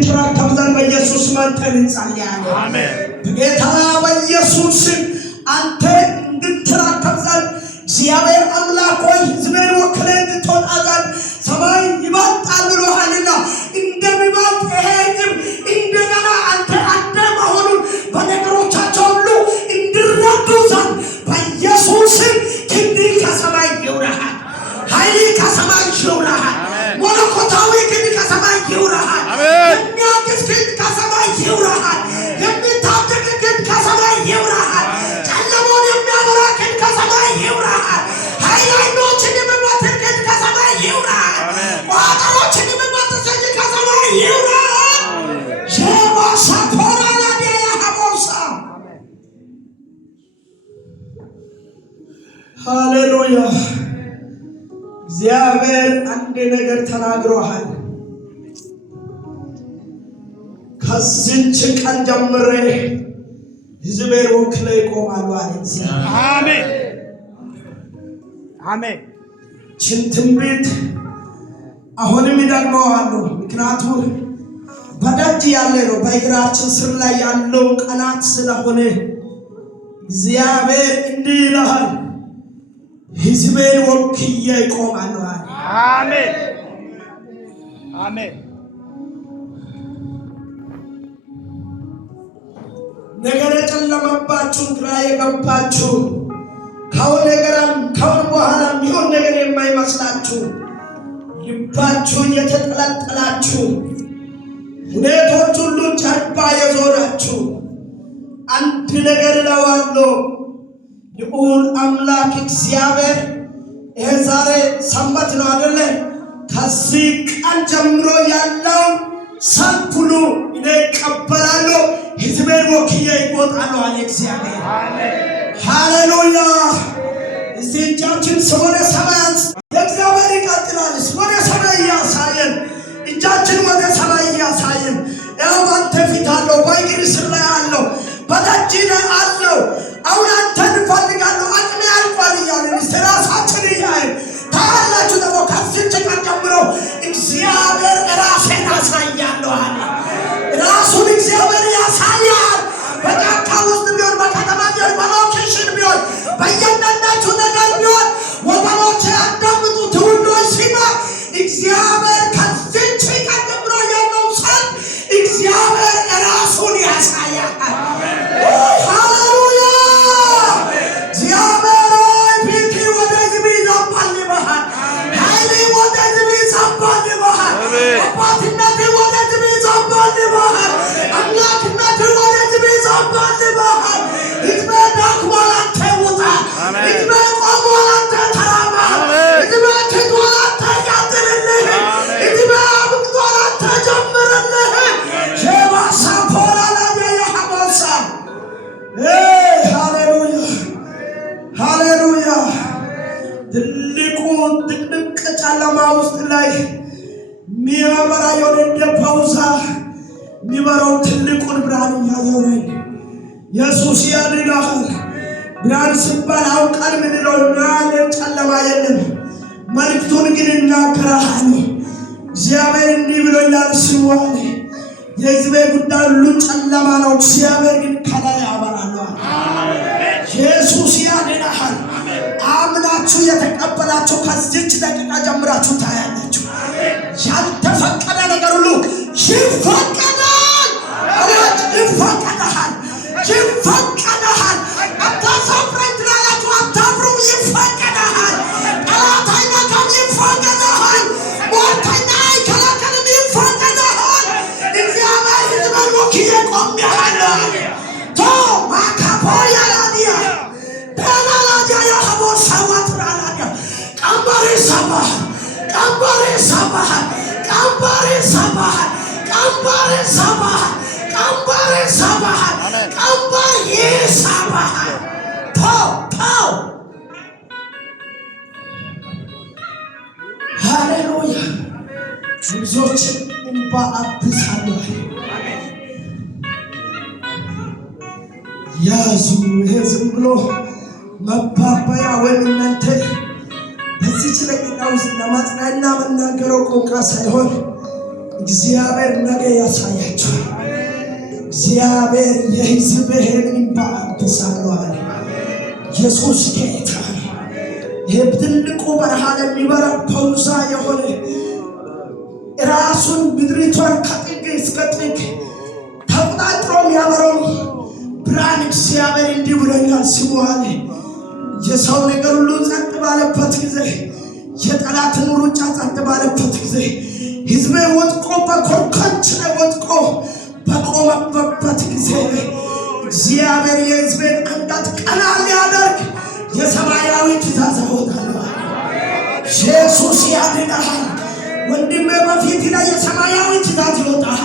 ተራከብዛን በኢየሱስ ማንተን እንጸልያለን። አሜን። በጌታ በኢየሱስ አንተ እንድትራከብዛን እግዚአብሔር አምላክ ሆይ ሕዝብን ወክለህ እንድትወጣ ዘንድ ሰማይ ይባጣል ብሎሃልና እንደሚባጥ ይሄ ሕዝብ እንደገና አንተ መሆኑን በነገሮቻቸው ሁሉ እንዲረዱ ዘንድ በኢየሱስ ክንድህ ከሰማይ ይውረዳል። ኃይልህ ከሰማይ ይውረዳል። መለኮታዊ ክንድ ከሰማይ ይውረዳል። የሚያግዝ ክንድ ከሰማይ ይውረዳል። የሚታደግ ክንድ ከሰማይ ይውረዳል። ጨለማውን የሚያበራ ክንድ ከሰማይ ይውረዳል። ኃይለኞችን የሚመትር ክንድ ከሰማይ ይውረዳል። ቋጠሮችን የሚመትር ክንድ ከሰማይ ይውረዳል። ሸባሳ ፖራላዲያ ያቦሳ ሃሌሉያ። እግዚአብሔር አንድ ነገር ተናግሮሃል። ከዚህች ቀን ጀምሬ ሕዝቤን ወክለው ይቆማሉ አለ። አሜን አሜን። ይህችን ትንቢት አሁንም ይደግመዋሉ። ምክንያቱም በደጅ ያለ ነው፣ በእግራችን ስር ላይ ያለው ቀናት ስለሆነ እግዚአብሔር እንዲህ ይልሃል፣ ሕዝቤን ወክዬ ይቆማሉ አለ። አሜን አሜን። ነገር የጨለመባችሁ ግራ የገባችሁ ከአሁን በኋላ የሚሆን ነገር የማይመስላችሁ ልባችሁ የተጠለጠላችሁ ሁኔቶች ሁሉ ጀርባ የዞራችሁ አንድ ነገር እለዋለሁ። ልዑል አምላክ እግዚአብሔር ይሄ ዛሬ ሰንበት ነው አይደለ? ከዚህ ቀን ጀምሮ ያለውን ሰልፍ ሁሉ እኔ እቀበላለሁ፣ ሕዝቤን ወክዬ ይወጣሉ አለ እግዚአብሔር። ሃሌሉያ። እስቲ እጃችን ወደ ሰማይ የእግዚአብሔር ይቀጥላል። ወደ ሰማይ እያሳየን እጃችን ወደ ሰማይ እያሳየን ያው አንተ ፊት አለው፣ በእግር ስር ላይ አለው፣ በደጅ ላይ አለው። አሁን አንተን እፈልጋለሁ አቅሜ አልቋል እያለን እስቲ ራሳችን እያየን ታላችሁ ደግሞ ከዚህች ቀን ጀምሮ እግዚአብሔር ራሴን አሳያለሁ አለ። ራሱን እግዚአብሔር ያሳያል። በጫካ ውስጥ ቢሆን፣ በከተማ ቢሆን፣ በሎኬሽን ቢሆን፣ በእያንዳንዳችሁ ነገር ቢሆን ወገኖች ያዳምጡ። ትውልዶች ሲማ እግዚአብሔር ከዚህች ቀን ጀምሮ ያለው ሰል እግዚአብሔር ራሱን ያሳያል። ሃሌሉያ። እግዚአብሔር ፊት ወደ ሕዝብ ይዘባልብሃል። ኃይል ወደ ሕዝብ ይዘባልብሃል። አባትነት ወደ ሕዝብ ይዘባልብሃል። አምላክነት ወደ ሕዝብ ይዘባልብሃል። ሕዝቤ ደክሟል፣ አንተ ውጣ። ሕዝቤ ቆሟል፣ አንተ ተራመድ። ሕዝቤ ትቷል፣ አንተ ቀጥልልህ። ሕዝቤ አብቅቷል፣ አንተ ጀምርልህ። ሸባሳ ፖራላዲያ ያቦሳ ሃሌሉያ ሃሌሉያ። ትልቁን ጥቅጥቅ ጨለማ ውስጥ ላይ የሚያበራ የሆነ እንደ ፓውዛ የሚበራው ትልቁን ብርሃን እያየሁ ነኝ። ኢየሱስ ያድናል። ብርሃን ሲባል አውቀን ምንለው ጨለማ የለም። መልእክቱን ግን እናገራለሁ። እግዚአብሔር እንዲህ ብሎኛል፣ ስሙኝ፣ የሕዝቤ ጉዳይ ሁሉ ጨለማ ነው፣ እግዚአብሔር ግን ከላይ ያበራል። ኢየሱስ ያድናል። አምናችሁ የተቀበላችሁ ከዚህች ደቂቃ ጀምራችሁ ታያላችሁ። ያልተፈቀደ ነገር ሁሉ ይፈቀዳል። ይፈቀዳል። ይፈቀዳል። አታሳፍረኝ ትላላችሁ፣ አታፍሩም። ይፈቀዳል። ጠላት አይነካም። ይፈቀዳል። ሟርተኛ አይከለከልም። ይፈቀዳል። እግዚአብሔር ሕዝቤን ወክዬ ቆሜአለሁ። ማካፖያላዲያ ዳላላዲያ ያቦሳ ዋትራላዲያ ቀንበሬ ሰባህ፣ ቀንበሬ ሰባህ፣ ቀንበሬ ሰባህ፣ ቀንበሬ ሰባህ፣ ቀንበሬ ሰባህ፣ ቀንበር ይሰባህ። ፖው ሃሌሉያ። ብዙዎችን እንባ አብሳለሁ። ያዙ። ይሄ ዝም ብሎ መባበያ ወይም እናንተ በዚህች ደቂቃ ውስጥ ለማጽናና መናገረው ቋንቋ ሳይሆን እግዚአብሔር ነገ ያሳያቸዋል። እግዚአብሔር የሕዝብህን እንባ ተሳቅሏል። ኢየሱስ ጌታ ነው። ይህ ትልቁ በረሃ የሚበራ ፐውዛ የሆነ ራሱን ምድሪቷን ከጥግ እስከ ጥግ ተቆጣጥሮ የሚያበረው ብርሃን እግዚአብሔር እንዲህ ብሎኛል ስሙ አለ። የሰው ነገር ሁሉ ጸጥ ባለበት ጊዜ፣ የጠላትን ሩጫ ጸጥ ባለበት ጊዜ ሕዝቤ ወድቆ በኮርኮንች ላይ ወድቆ በቆመበት ጊዜ እግዚአብሔር የሕዝቤን አንገት ቀና ሊያደርግ የሰማያዊ ትእዛዝ ያወጣል። ኢየሱስ ያድናል። ወንድሜ በፊት ላይ የሰማያዊ ትእዛዝ ይወጣል።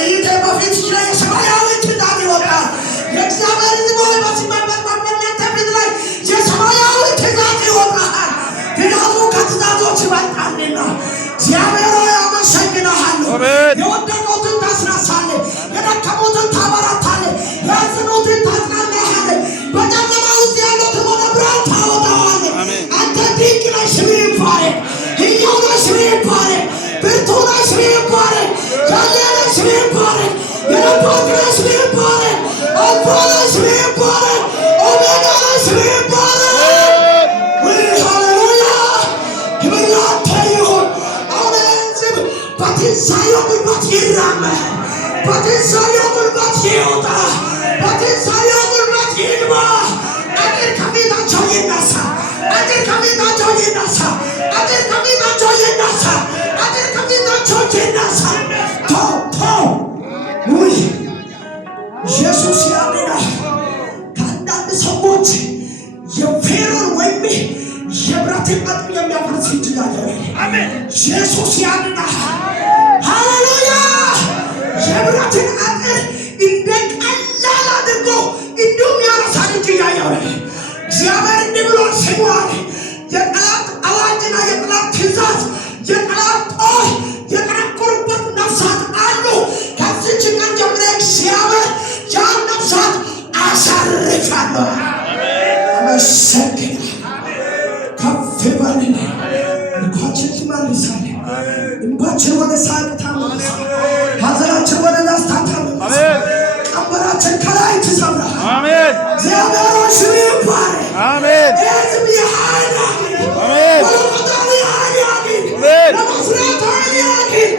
እህቴ በፊት ላይ የሰማያዊ ትእዛዝ ይወጣል። የእግዚአብሔር ሕዝቦች በሲመበት በእናንተ ፊት ላይ የሰማያዊ ትእዛዝ ይወጣል። ትእዛዙ ከትእዛዞች ይበልጣልና እግዚአብሔር ሆይ አመሰግንሃለሁ። የወደቁትን ታስነሳለህ፣ የደከሙትን ታበረታለህ፣ ያዘኑትን ታጽናናለህ፣ በጨለማ ውስጥ ያሉትን ወደ ብርሃን ታወጣዋለህ። አንተ ድንቅ ነህ፣ ስምህ ይባረክ። ሕያው ነህ፣ ስምህ ይባረክ። ብርቱ ነህ፣ ስምህ ይባረክ። ኃያል ነህ፣ ስምህ ይባረክ። የነበርክ ነህ፣ ስምህ ይባረክ። አልፋ ነህ፣ ስምህ ይባረክ። ኦሜጋ ነህ፣ ስምህ ይባረክ። ሃሌሉያ! ክብር ላንተ ይሁን። አሁን ሕዝብ በትንሣኤው ጉልበት ይራመድ፣ በትንሣኤው ጉልበት ይውጣ፣ በትንሣኤው ጉልበት ይግባ። አገር ከፊታቸው ይነሳ፣ አገር ከፊታቸው ይነሳ፣ አገር ከፊታቸው ይነሳ፣ አገር ከፊታቸው ይነሳ። ውይ ኢየሱስ ያድናል። ከአንዳንድ ሰዎች የፌሮን ወይም የብረትን አጥር የሚያፈርስ እጅ ያለ ኢየሱስ ያድናል። ሃሌሉያ! የብረትን አጥር እንደ ቀላል አድርጎ እንዲሁም ያነሳል እጅ ያየው እግዚአብሔር እንዲህ ብሎ ስሟል። የጠላት አዋጅና የጠላት ትእዛዝ፣ የጠላት ጦር የቀረቆሩበት ነፍሳት አሉ። ከዚች ቀን ጀምሮ እግዚአብሔር ያን ነፍሳት አሳርፋለሁ። አመሰግናለሁ። ከፍ በልን። ልኳችን ትመልሳለህ፣ እንባችን ወደ ሳቅ ታመልሳለህ፣ ሐዘናችን ወደ ደስታ ታመልሳለህ፣ ቀንበራችን ከላይ ትሰብራለህ። አሜን። እግዚአብሔር ሆይ ስምህ ይባረክ። አሜን። ሕዝብ የኃይል ያግኝ፣ መለኮታዊ ኃይል ያግኝ፣ ለመስራት ኃይል ያግኝ።